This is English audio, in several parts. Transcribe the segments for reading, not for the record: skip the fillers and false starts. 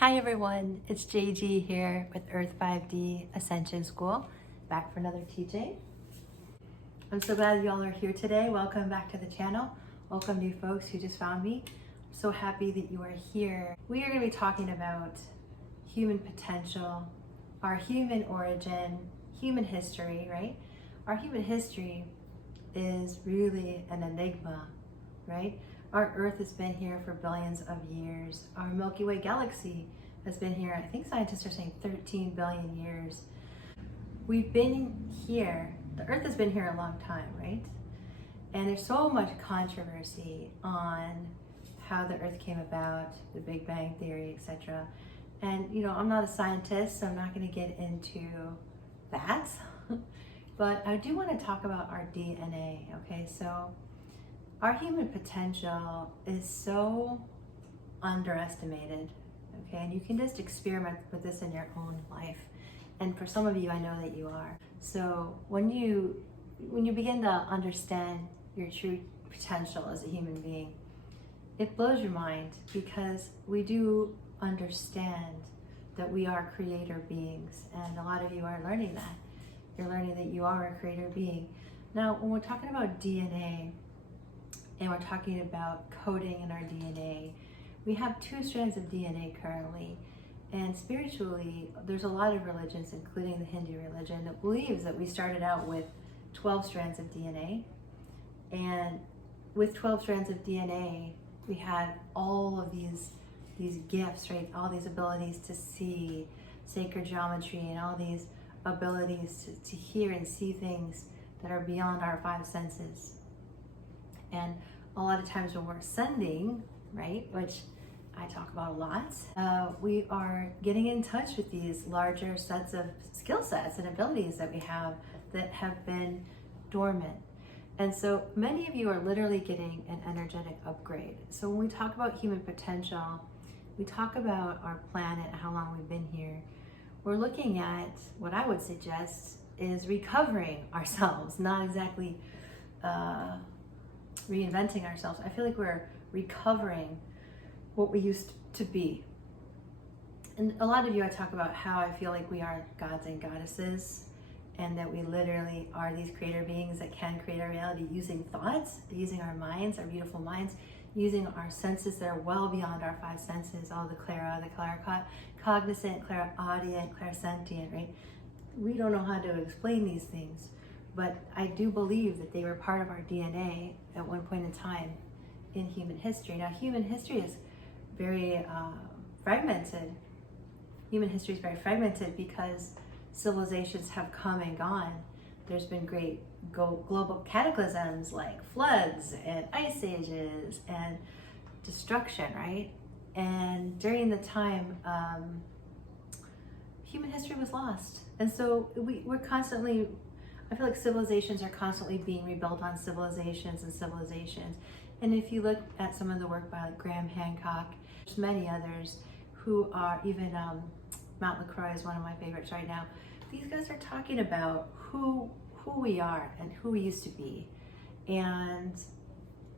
Hi everyone, it's JG here with Earth-5D Ascension School, back for another teaching. I'm so glad y'all are here today. Welcome back to the channel. Welcome new folks who just found me. I'm so happy that you are here. We are going to be talking about human potential, our human origin, human history, right? Our human history is really an enigma, right? Our Earth has been here for billions of years. Our Milky Way galaxy has been here, I think scientists are saying 13 billion years. We've been here, the Earth has been here a long time, right? And there's so much controversy on how the Earth came about, the Big Bang Theory, etc. And you know, I'm not a scientist, so I'm not going to get into that. But I do want to talk about our DNA, okay? So our human potential is so underestimated, okay? And you can just experiment with this in your own life. And for some of you, I know that you are. So when you begin to understand your true potential as a human being, it blows your mind because we do understand that we are creator beings. And a lot of you are learning that. You're learning that you are a creator being. Now, when we're talking about DNA, and we're talking about coding in our DNA, we have 2 strands of DNA currently. And spiritually, there's a lot of religions, including the Hindu religion, that believes that we started out with 12 strands of DNA. And with 12 strands of DNA, we had all of these gifts, right? All these abilities to see sacred geometry and all these abilities to hear and see things that are beyond our 5 senses. And a lot of times when we're ascending, right, which I talk about a lot, we are getting in touch with these larger sets of skill sets and abilities that we have that have been dormant. And so many of you are literally getting an energetic upgrade. So when we talk about human potential, we talk about our planet, how long we've been here. We're looking at what I would suggest is recovering ourselves, not exactly reinventing ourselves. I feel like we're recovering what we used to be. And a lot of you, I talk about how I feel like we are gods and goddesses, and that we literally are these creator beings that can create our reality using thoughts, using our minds, our beautiful minds, using our senses that are well beyond our 5 senses, all the claircognizant, clairaudient, clairsentient, right? We don't know how to explain these things, but I do believe that they were part of our DNA at one point in time in human history. Now, human history is very fragmented. Human history is very fragmented because civilizations have come and gone. There's been great global cataclysms like floods and ice ages and destruction, right? And during the time, human history was lost. And so we're constantly, I feel like civilizations are constantly being rebuilt on civilizations and civilizations. And if you look at some of the work by like Graham Hancock, there's many others who are, even Matt LaCroix is one of my favorites right now. These guys are talking about who we are and who we used to be. And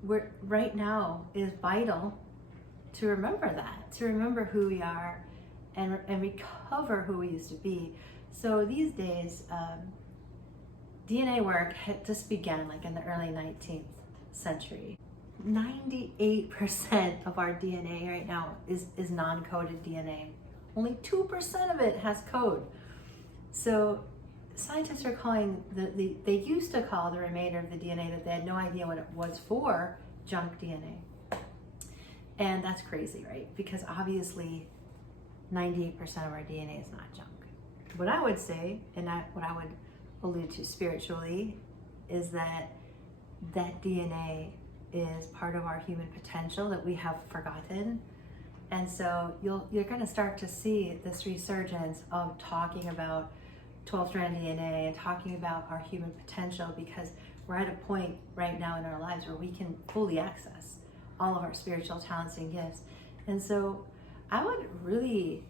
right now it is vital to remember that, to remember who we are and recover who we used to be. So these days, DNA work had just began like in the early 19th century. 98% of our DNA right now is non-coded DNA. Only 2% of it has code. So scientists are calling, they used to call the remainder of the DNA that they had no idea what it was for, junk DNA. And that's crazy, right? Because obviously 98% of our DNA is not junk. What I would say, and what I would allude to spiritually, is that DNA is part of our human potential that we have forgotten. And so you're going to start to see this resurgence of talking about 12-strand DNA and talking about our human potential, because we're at a point right now in our lives where we can fully access all of our spiritual talents and gifts. And so I would really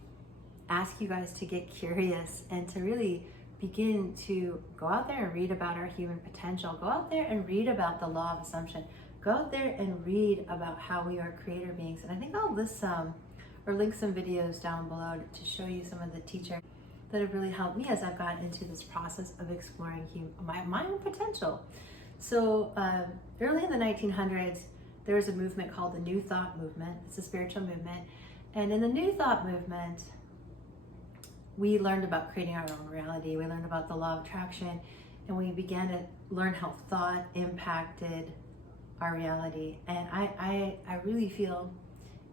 ask you guys to get curious and to really begin to go out there and read about our human potential. Go out there and read about the law of assumption. Go out there and read about how we are creator beings. And I think I'll list some or link some videos down below to show you some of the teachers that have really helped me as I've gotten into this process of exploring my own potential. So early in the 1900s, there was a movement called the New Thought movement. It's a spiritual movement. And in the New Thought movement, we learned about creating our own reality. We learned about the law of attraction, and we began to learn how thought impacted our reality. And I really feel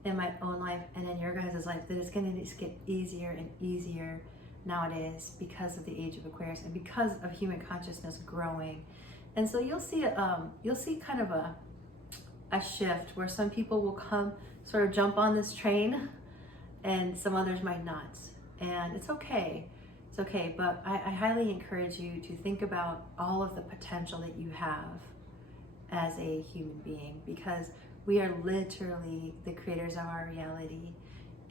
in my own life and in your guys' life that it's going to just get easier and easier nowadays because of the age of Aquarius and because of human consciousness growing. And so you'll see kind of a shift where some people will come sort of jump on this train and some others might not. And it's okay. It's okay. But I highly encourage you to think about all of the potential that you have as a human being, because we are literally the creators of our reality.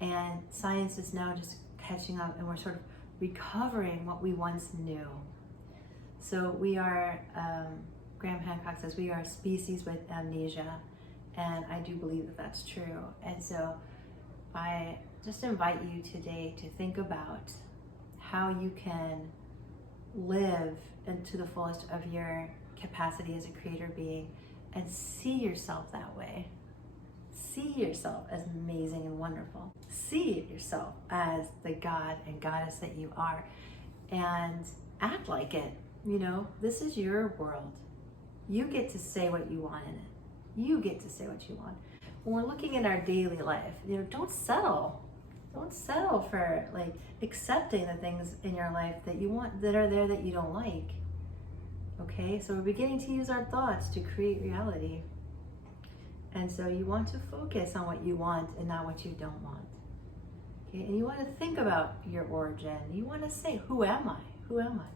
And science is now just catching up, and we're sort of recovering what we once knew. So we are, Graham Hancock says, we are a species with amnesia. And I do believe that that's true. And so I just invite you today to think about how you can live into the fullest of your capacity as a creator being and see yourself that way. See yourself as amazing and wonderful. See yourself as the God and goddess that you are, and act like it. You know, this is your world. You get to say what you want in it. You get to say what you want. When we're looking at our daily life, don't settle. Don't settle for like accepting the things in your life that you want, that are there that you don't like. Okay, so we're beginning to use our thoughts to create reality. And so you want to focus on what you want and not what you don't want. Okay, and you want to think about your origin. You want to say, who am I? Who am I?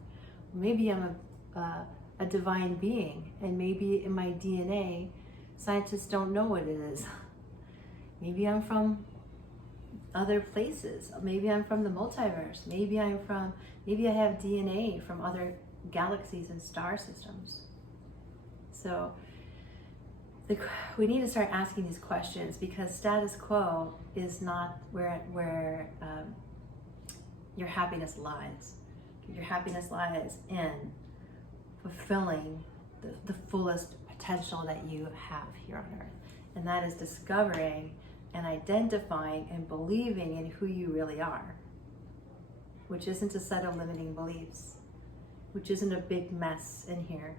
Maybe I'm a divine being, and maybe in my DNA, scientists don't know what it is. Maybe I'm from other places. Maybe I'm from the multiverse. Maybe I have DNA from other galaxies and star systems. So we need to start asking these questions, because status quo is not where your happiness lies. Your happiness lies in fulfilling the fullest potential that you have here on Earth. And that is discovering and identifying and believing in who you really are, which isn't a set of limiting beliefs, which isn't a big mess in here.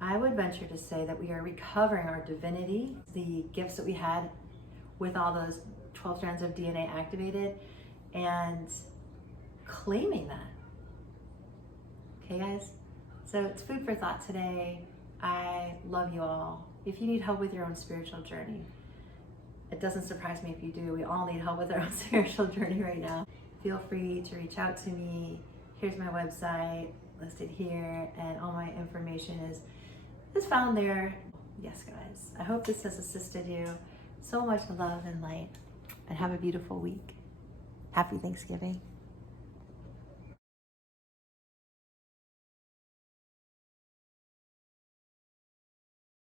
I would venture to say that we are recovering our divinity, the gifts that we had with all those 12 strands of DNA activated, and claiming that. Okay, guys? So it's food for thought today. I love you all. If you need help with your own spiritual journey, it doesn't surprise me if you do. We all need help with our own spiritual journey right now. Feel free to reach out to me. Here's my website listed here, and all my information is found there. Yes, guys, I hope this has assisted you. So much love and light, and have a beautiful week. Happy Thanksgiving.